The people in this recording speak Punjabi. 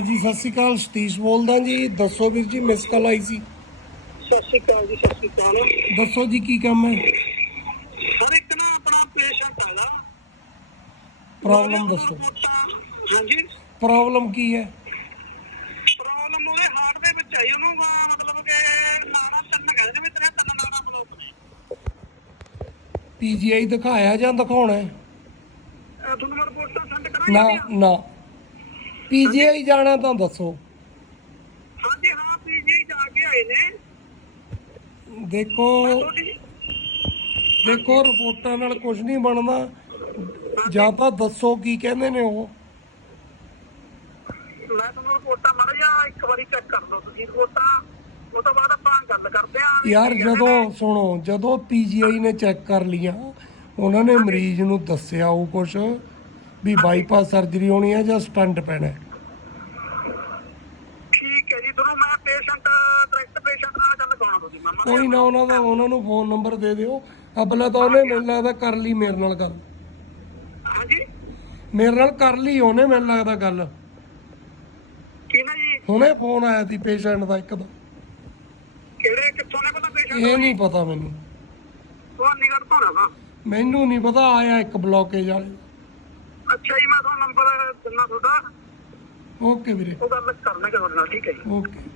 ਜੀ ਸਤਿ ਸ਼੍ਰੀ ਅਕਾਲ ਸਤੀਸ਼ ਬੋਲਦਾ ਜੀ। ਦੱਸੋ ਵੀਰ ਜੀ ਮਿਸ ਕਾਲ ਆਈ ਸੀ। ਸਤਿ ਸ਼੍ਰੀ ਅਕਾਲ ਜੀ ਸਤਿ ਸ਼੍ਰੀ ਅਕਾਲ। ਦੱਸੋ ਜੀ ਕੀ ਕੰਮ ਹੈ? ਸਰ ਇੱਕ ਨਾ ਆਪਣਾ ਪੇਸ਼ੈਂਟ ਹੈਗਾ ਪ੍ਰੋਬਲਮ ਦੱਸੋ। ਹਾਂਜੀ? ਪ੍ਰੋਬਲਮ ਕੀ ਹੈ? ਪ੍ਰੋਬਲਮ ਉਹਦੇ ਹਾਰਟ ਦੇ ਵਿੱਚ ਹੈ ਉਹਨੂੰ ਅਹ, ਮਤਲਬ ਕਿ ਨਾੜਾ ਤਿੰਨ ਕਹਿੰਦੇ ਵੀ ਤੇਰੇ ਤਿੰਨ ਨਾੜਾ ਬਲੌਕ ਨੇ ਪੀਜੀਆਈ ਦਿਖਾਇਆ ਜਾਂ ਦਿਖਾਉਣਾ ਹੈ? ਅਹ, ਤੁਹਾਨੂੰ ਮੈਂ ਰਿਪੋਰਟਾਂ ਸੈਂਡ ਕਰਾਂ ਨਾ ਨਾ। ਪੀਜੀਆਈ ਜਾਣਾ ਤਾਂ ਦੱਸੋ। ਹਾਂਜੀ ਹਾਂ ਪੀਜੀ ਜਾ ਕੇ ਆਏ ਨੇ। ਦੇਖੋ ਦੇਖੋ ਰਿਪੋਰਟਾਂ ਨਾਲ ਕੁਝ ਨਹੀਂ ਬਣਦਾ। ਜਾਂ ਤਾਂ ਦੱਸੋ ਕੀ ਕਹਿੰਦੇ ਨੇ ਉਹ। ਮੈਂ ਤੁਹਾਨੂੰ ਰਿਪੋਰਟਾਂ ਮਾੜਾ ਜਿਹਾ ਇੱਕ ਵਾਰੀ ਚੈੱਕ ਕਰ ਲਓ ਤੁਸੀਂ। ਰਿਪੋਰਟਾਂ ਉਹ ਤੋਂ ਬਾਅਦ ਆਪਾਂ ਗੱਲ ਕਰਦੇ ਆਂ ਯਾਰ ਜਦੋਂ ਸੁਣੋ ਜਦੋਂ ਪੀਜੀਆਈ ਨੇ ਚੈੱਕ ਕਰ ਲਿਆ ਉਹਨਾਂ ਨੇ ਮਰੀਜ਼ ਨੂੰ ਦੱਸਿਆ ਉਹ ਕੁਝ ਵੀ ਬਾਈਪਾਸ ਸਰਜਰੀ ਹੋਣੀ ਹੈ ਜਾਂ ਸਟੰਟ ਪੈਣਾ? ਹੈ ਠੀਕ ਹੈ ਜੀ ਤੁਹਾਨੂੰ ਮੈਂ ਪੇਸ਼ੈਂਟ ਡਾਇਰੈਕਟ ਪੇਸ਼ੈਂਟ ਨਾਲ ਗੱਲ ਕਰਾਉਣਾ ਤੁਸੀਂ ਮਾਮਾ। ਕੋਈ ਨਾ ਉਹਨਾਂ ਦਾ ਉਹਨਾਂ ਨੂੰ ਫੋਨ ਨੰਬਰ ਦੇ ਦਿਓ। ਅਬਲਾ ਤਾਂ ਉਹਨੇ ਮੈਨੂੰ ਲੱਗਦਾ ਕਰ ਲਈ ਮੇਰੇ ਨਾਲ ਗੱਲ। ਹਾਂਜੀ। ਮੇਰੇ ਨਾਲ ਕਰ ਲਈ ਉਹਨੇ ਮੈਨੂੰ ਲੱਗਦਾ ਗੱਲ। ਕੀ ਨਾ ਜੀ? ਹੁਣੇ ਫੋਨ ਆਇਆ ਸੀ ਪੇਸ਼ੈਂਟ ਦਾ ਇੱਕ ਦਾ। ਕਿਹੜੇ ਕਿੱਥੋਂ ਨੇ ਪਤਾ ਪੇਸ਼ੈਂਟ ਇਹ ਨਹੀਂ ਪਤਾ ਮੈਨੂੰ। ਉਹ ਨਿਗੜ ਤੋਂ ਮੈਨੂੰ ਨਹੀਂ ਪਤਾ ਆਇਆ ਇੱਕ ਬਲੋਕੇਜ ਵਾਲੇ। ਅੱਛਾ ਜੀ ਮੈਂ ਤੁਹਾਨੂੰ ਨੰਬਰ ਦਿੰਦਾ ਤੁਹਾਡਾ? ਓਕੇ ਵੀਰੇ। ਉਹ ਗੱਲ ਕਰਨੇ ਤੁਹਾਡੇ ਨਾਲ ਠੀਕ ਹੈ ਜੀ। ਓਕੇ